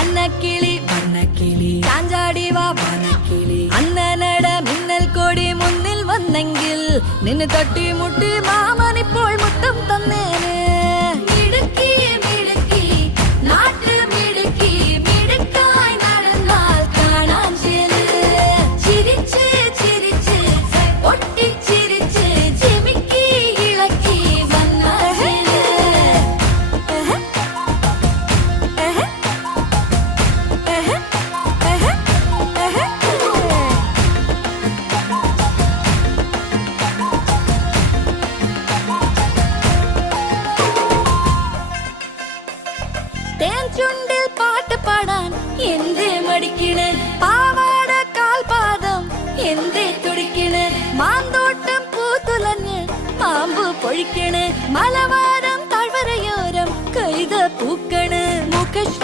അന്നക്കിളി വന്നക്കിളി ചാഞ്ചാടി വാ വനക്കിളി അന്നനട മിന്നൽ കൊടി മുന്നിൽ വന്നെങ്കിൽ നിന്നെ തട്ടി മുട്ടി മാമനിപ്പോൾ മുത്തം തന്നേനെ മിടുക്കി മിടുക്കി നാട്ടു മിടുക്കി മിടുക്കായി നടന്നാൽ കാണാൻ ചെല് ചിരിച്ച് ചിരിച്ച് ഒട്ടിച്ചിരിച്ച് ചിമിക്കി ഇളക്കി വന്നാൽ തേൻ ചുണ്ടിൽ പാട്ട് പാടാൻ എന്തേ മടിക്കണ് പാവാട കാൽപാദം എന്തേ തുടിക്കണ് മാന്തോട്ടം പൂത്തുലഞ്ഞ് പാമ്പ് പൊഴിക്കണ് മലവാരം താഴ്വരയോരം കൈത പൂക്കണ് മുഖശ്രീ